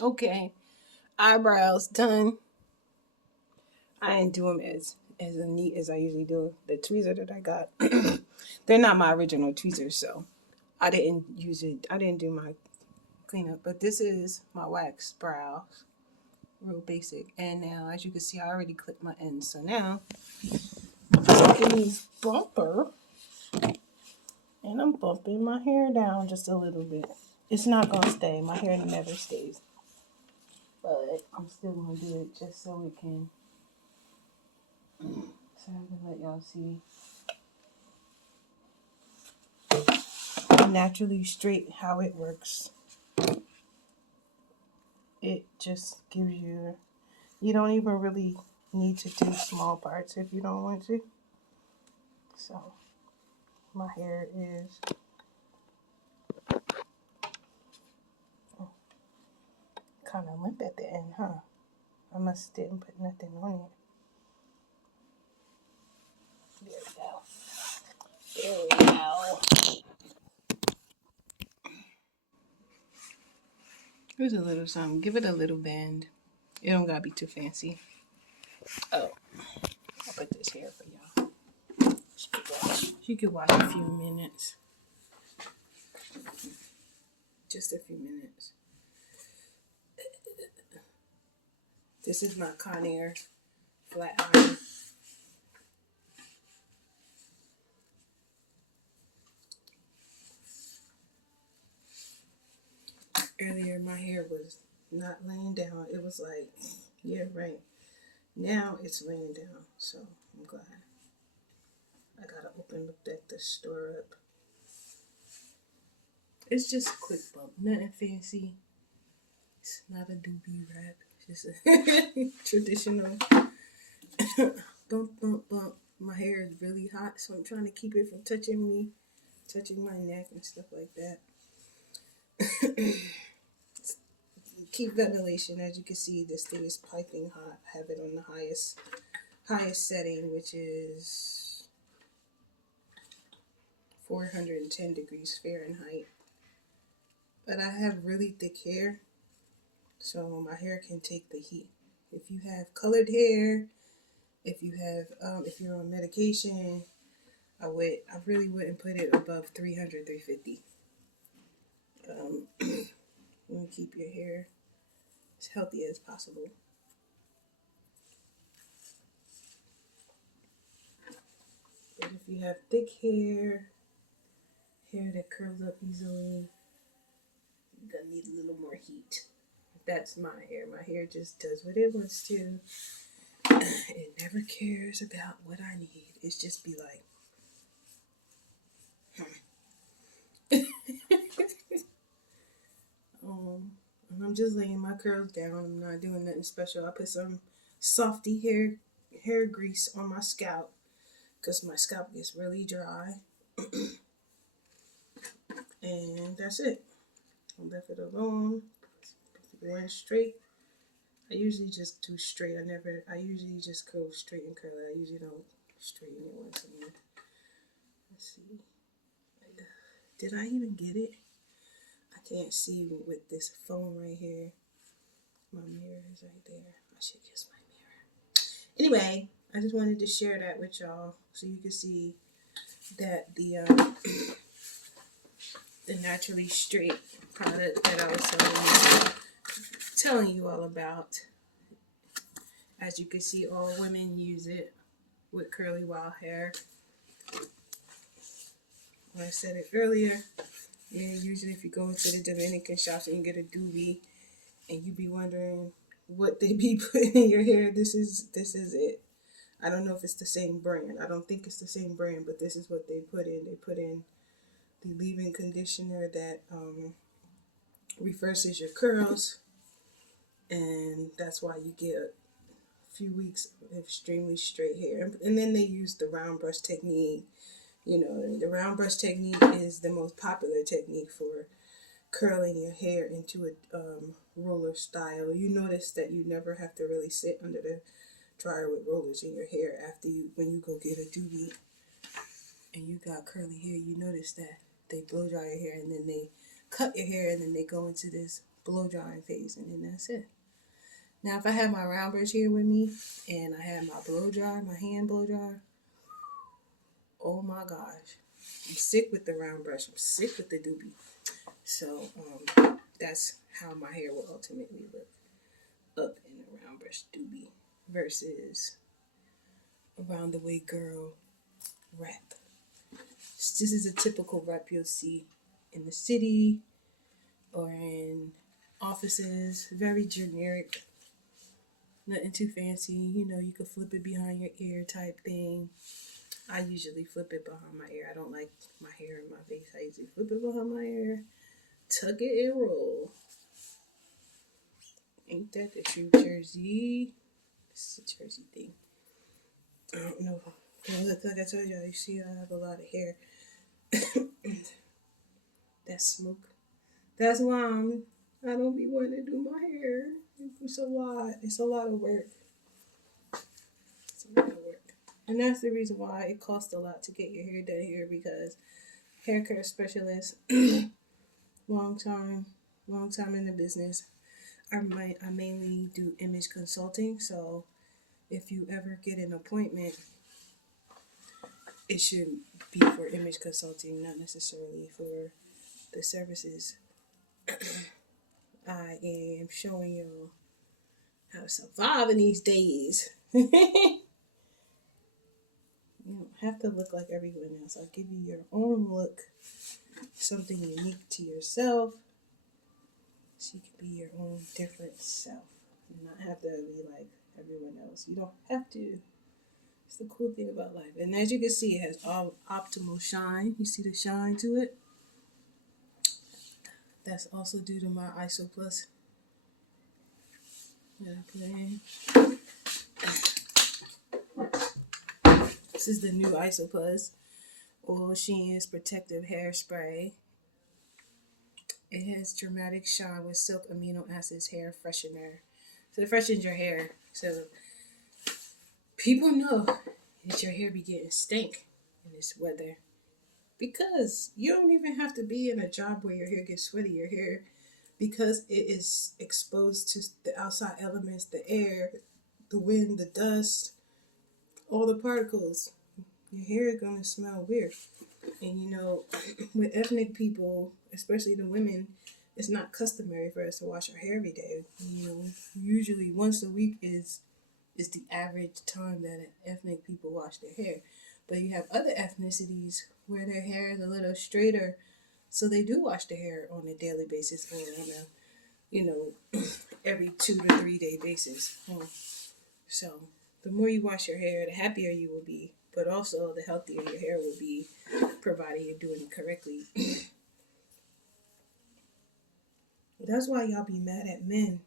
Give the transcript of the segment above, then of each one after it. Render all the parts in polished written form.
Okay, eyebrows done. I didn't do them as neat as I usually do. The tweezer that I got, they're not my original tweezers, so I didn't use it. I didn't do my cleanup, but this is my wax brows, real basic. And now, as you can see, I already clipped my ends. So now, I'm taking these bumper, and I'm bumping my hair down just a little bit. It's not gonna stay. My hair never stays, but I'm still gonna do it just so it can. So I'm gonna let y'all see naturally straight how it works. It just gives you. You don't even really need to do small parts if you don't want to. So my hair is kind of limp at the end, huh? I must didn't put nothing on it. There we go. There we go. Here's a little something. Give it a little bend. It don't gotta be too fancy. Oh, I'll put this here for y'all. You could watch a few minutes. Just a few minutes. This is my Conair flat iron. Earlier, my hair was not laying down. It was like, yeah, right. Now it's laying down, so I'm glad. I gotta open the store up. It's just a quick bump, nothing fancy. It's not a doobie wrap. It's just a traditional bump, bump, bump. My hair is really hot, so I'm trying to keep it from touching me, touching my neck and stuff like that. Keep ventilation. As you can see, this thing is piping hot. I have it on the highest setting, which is 410 degrees Fahrenheit. But I have really thick hair, so my hair can take the heat. If you have colored hair, if you're on medication, I really wouldn't put it above 300, 350. You want to keep your hair as healthy as possible. But if you have thick hair that curls up easily, you're gonna need a little more heat. That's my hair. My hair just does what it wants to. It never cares about what I need. It's just be like, and I'm just laying my curls down. I'm not doing nothing special. I put some softy hair grease on my scalp because my scalp gets really dry. And that's it. I left it alone. Went straight. I usually just do straight. I usually just go straight and curl it. I usually don't straighten it once a month. Let's see. Did I even get it? I can't see with this phone right here. My mirror is right there. I should use my mirror. Anyway, I just wanted to share that with y'all so you can see that the naturally straight product that I was telling you all about. As you can see, all women use it with curly wild hair. When I said it earlier, yeah, usually if you go into the Dominican shops and you get a doobie and you be wondering what they be putting in your hair, this is it. I don't know if it's the same brand. I don't think it's the same brand, but this is what they put in. They put in the leave-in conditioner that reverses your curls, and that's why you get a few weeks of extremely straight hair. And then they use the round brush technique. You know, the round brush technique is the most popular technique for curling your hair into a roller style. You notice that you never have to really sit under the dryer with rollers in your hair when you go get a doobie and you got curly hair. You notice that they blow dry your hair and then they cut your hair and then they go into this blow drying phase, and then that's it. Now, if I have my round brush here with me and I have my blow dryer, my hand blow dryer, oh my gosh, I'm sick with the round brush. I'm sick with the doobie. So that's how my hair will ultimately look up in a round brush doobie versus around the way girl wrap. This is a typical wrap you'll see in the city or in offices. Very generic, nothing too fancy. You know, you can flip it behind your ear type thing. I usually flip it behind my ear. I don't like my hair in my face. I usually flip it behind my ear, tuck it and roll. Ain't that the true Jersey? It's a Jersey thing. I don't know. Like I told y'all, you see I have a lot of hair. That's smoke. That's why I don't be wanting to do my hair. It's a lot. It's a lot of work. It's a lot of work. And that's the reason why it costs a lot to get your hair done here, because hair care specialist, long time in the business. I mainly do image consulting, so if you ever get an appointment, it should be for image consulting, not necessarily for the services. I am showing you how to survive in these days. You don't have to look like everyone else. I'll give you your own look, something unique to yourself, so you can be your own different self and not have to be like everyone else. You don't have to. It's the cool thing about life. And as you can see, it has all optimal shine. You see the shine to it? That's also due to my ISO Plus that I put in. This is the new ISO Plus Oil Sheen's Protective Hairspray. It has dramatic shine with silk amino acids hair freshener. So it freshens your hair. So people know that your hair be getting stank in this weather, because you don't even have to be in a job where your hair gets sweaty. Your hair, because it is exposed to the outside elements, the air, the wind, the dust, all the particles, your hair is going to smell weird. And you know, with ethnic people, especially the women, it's not customary for us to wash our hair every day. You know, usually once a week is the average time that ethnic people wash their hair. But you have other ethnicities where their hair is a little straighter, so they do wash their hair on a daily basis or on a, you know, every 2 to 3 day basis. So the more you wash your hair, the happier you will be, but also the healthier your hair will be, provided you're doing it correctly. That's why y'all be mad at men.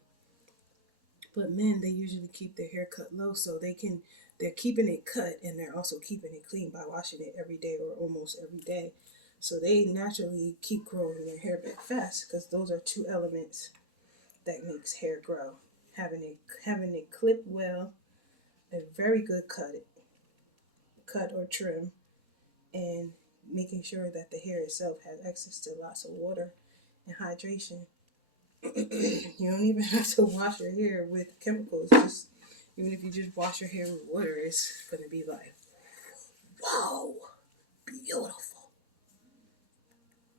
But men, they usually keep their hair cut low, so they're keeping it cut and they're also keeping it clean by washing it every day or almost every day. So they naturally keep growing their hair back fast, because those are two elements that makes hair grow. Having it clip well, a very good cut or trim, and making sure that the hair itself has access to lots of water and hydration. You don't even have to wash your hair with chemicals. Just even if you just wash your hair with water, it's gonna be like, wow, beautiful.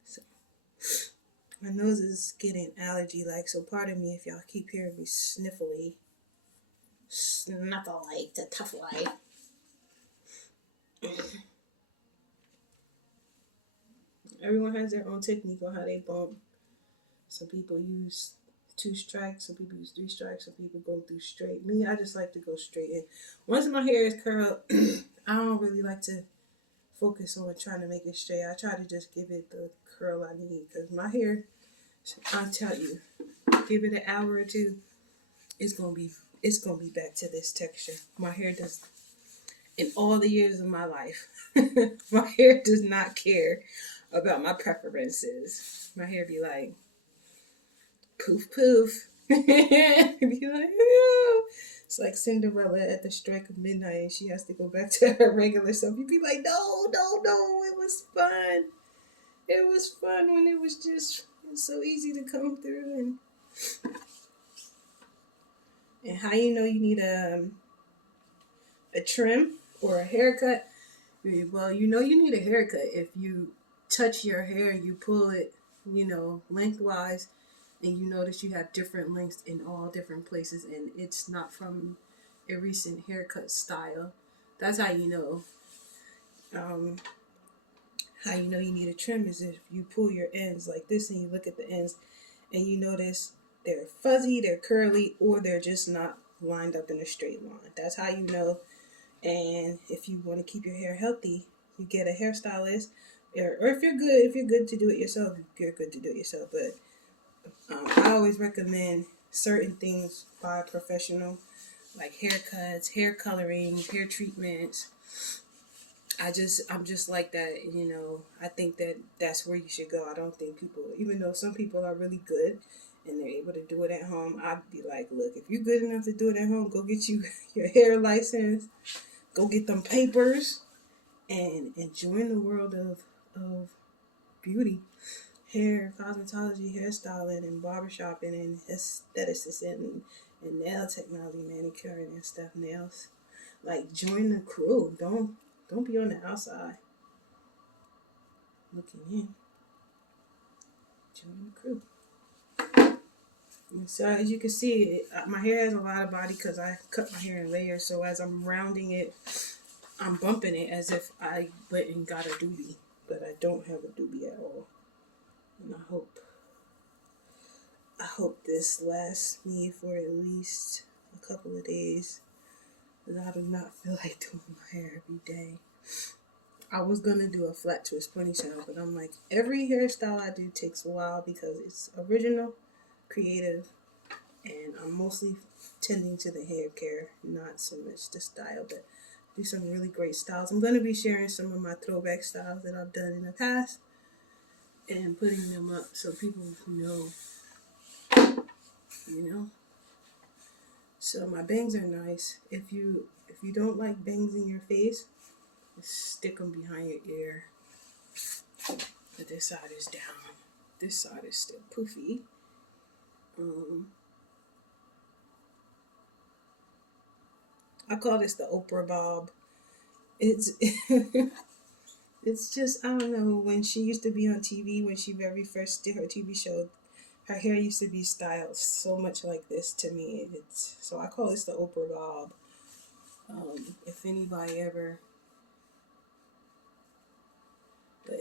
So my nose is getting allergy like, so pardon me if y'all keep hearing me sniffly the tough life. Everyone has their own technique on how they bump. Some people use 2 strikes, some people use 3 strikes, some people go through straight. Me, I just like to go straight in. Once my hair is curled, I don't really like to focus on trying to make it straight. I try to just give it the curl I need, because my hair, I tell you, give it an hour or two, it's gonna be back to this texture. My hair does, in all the years of my life, my hair does not care about my preferences. My hair be like, poof poof. Be like, ew. It's like Cinderella at the strike of midnight and she has to go back to her regular self. You'd be like, no, it was fun. It was fun when it was so easy to come through, and And how you know you need a trim or a haircut? Well, you know you need a haircut if you touch your hair, you pull it, lengthwise, and you notice you have different lengths in all different places, and it's not from a recent haircut style. That's how you know. Um, how you know you need a trim is if you pull your ends like this and you look at the ends and you notice they're fuzzy, they're curly, or they're just not lined up in a straight line. That's how you know. And if you want to keep your hair healthy, you get a hairstylist, or if you're good to do it yourself, you're good to do it yourself. But I always recommend certain things by a professional, like haircuts, hair coloring, hair treatments. I'm just like that. I think that that's where you should go. I don't think people, even though some people are really good and they're able to do it at home, I'd be like, look, if you're good enough to do it at home, go get you your hair license, go get them papers, and join the world of beauty, hair, cosmetology, hairstyling, and barbershopping, and aestheticists, and nail technology, manicuring and stuff, nails. Like, join the crew. Don't be on the outside looking in. Join the crew. And so as you can see, my hair has a lot of body because I cut my hair in layers. So as I'm rounding it, I'm bumping it as if I went and got a doobie, but I don't have a doobie at all. And I hope this lasts me for at least a couple of days, because I do not feel like doing my hair every day. I was gonna do a flat twist ponytail, but I'm like, every hairstyle I do takes a while because it's original, creative, and I'm mostly tending to the hair care, not so much the style, but do some really great styles. I'm gonna be sharing some of my throwback styles that I've done in the past and putting them up so people know, you know. So my bangs are nice. If you don't like bangs in your face, stick them behind your ear. But this side is down. This side is still poofy. I call this the Oprah bob. It's it's just, I don't know, when she used to be on TV, when she very first did her TV show, her hair used to be styled so much like this to me. So I call this the Oprah bob. If anybody ever, but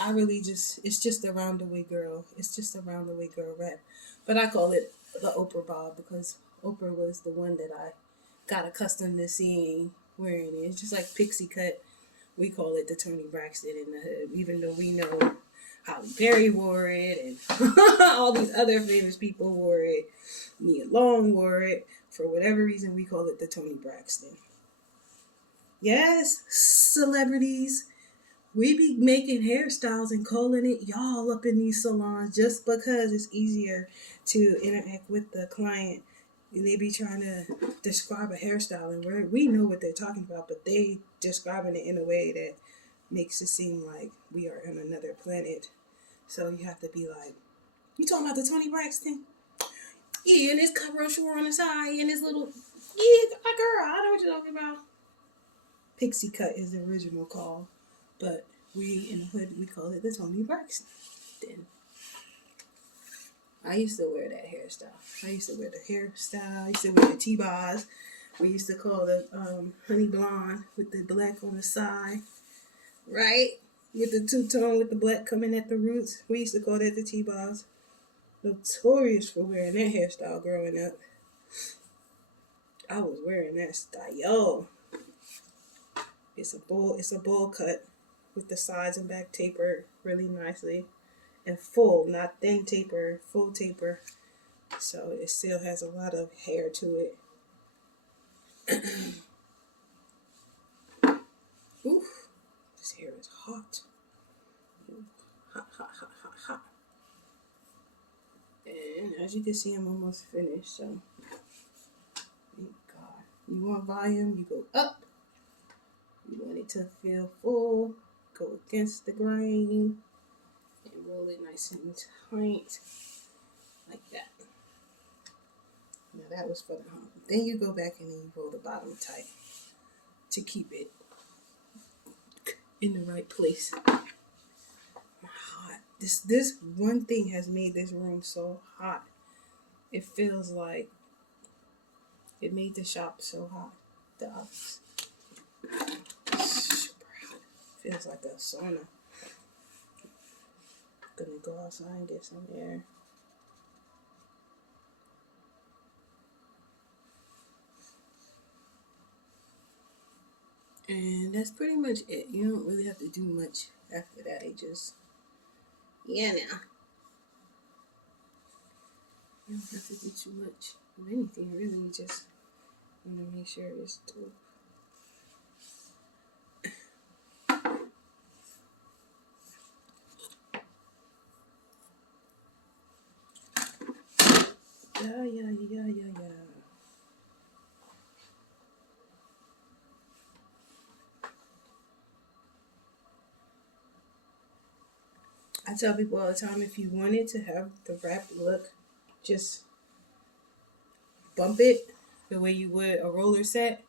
I really it's just a roundaway girl. It's just a roundaway girl rap. But I call it the Oprah bob because Oprah was the one that I got accustomed to seeing wearing it. It's just like pixie cut. We call it the Toni Braxton in the hood, even though we know Halle Berry wore it and all these other famous people wore it. Nia Long wore it. For whatever reason, we call it the Toni Braxton. Yes, celebrities. We be making hairstyles and calling it y'all up in these salons just because it's easier to interact with the client. And they be trying to describe a hairstyle, and we know what they're talking about, but they describing it in a way that makes it seem like we are on another planet. So you have to be like, you talking about the Toni Braxton? Yeah, and this cut brochure on the side, and this little, yeah, girl, I know what you're talking about. Pixie cut is the original call, but we in the hood, we call it the Toni Braxton. Then I used to wear that hairstyle. I used to wear the hairstyle. I used to wear the T-bars. We used to call the honey blonde with the black on the side, right? With the two-tone with the black coming at the roots. We used to call that the T-bars. Notorious for wearing that hairstyle growing up. I was wearing that style. It's a bowl cut with the sides and back tapered really nicely. And full, not thin taper, full taper. So it still has a lot of hair to it. Oof, this hair is hot. Hot, hot, hot, hot, hot. And as you can see, I'm almost finished. So, thank God. You want volume, you go up. You want it to feel full, go against the grain, and roll it nice and tight, like that. Now that was for the hump. Then you go back and then you roll the bottom tight to keep it in the right place. Hot. This one thing has made this room so hot. It feels like it made the shop so hot. The office. Super hot. Feels like a sauna. Gonna go outside and get some air. And that's pretty much it. You don't really have to do much after that. You just, yeah, now. You don't have to do too much of anything, really. You just want to make sure it's dope. Yeah. I tell people all the time, if you wanted to have the wrap look, just bump it the way you would a roller set.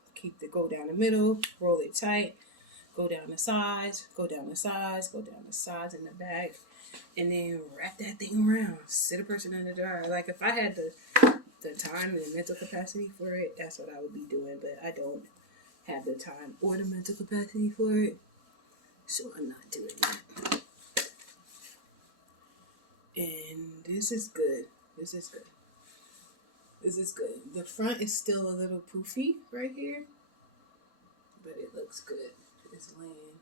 Go down the middle, roll it tight, go down the sides, go down the sides, go down the sides in the back, and then wrap that thing around. Sit a person in the dryer. Like if I had the time and the mental capacity for it, that's what I would be doing. But I don't have the time or the mental capacity for it, so I'm not doing that. And this is good. This is good. This is good. The front is still a little poofy right here, but it looks good. It's laying.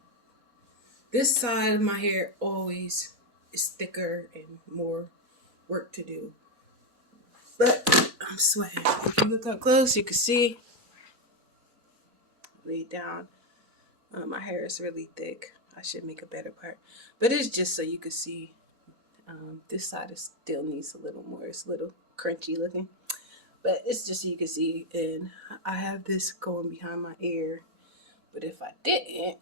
This side of my hair always is thicker and more work to do. But I'm sweating. If you look up close, you can see. Lay down. My hair is really thick. I should make a better part. But it's just so you can see. This side still needs a little more. It's a little crunchy looking. But it's just so you can see. And I have this going behind my ear. But if I didn't,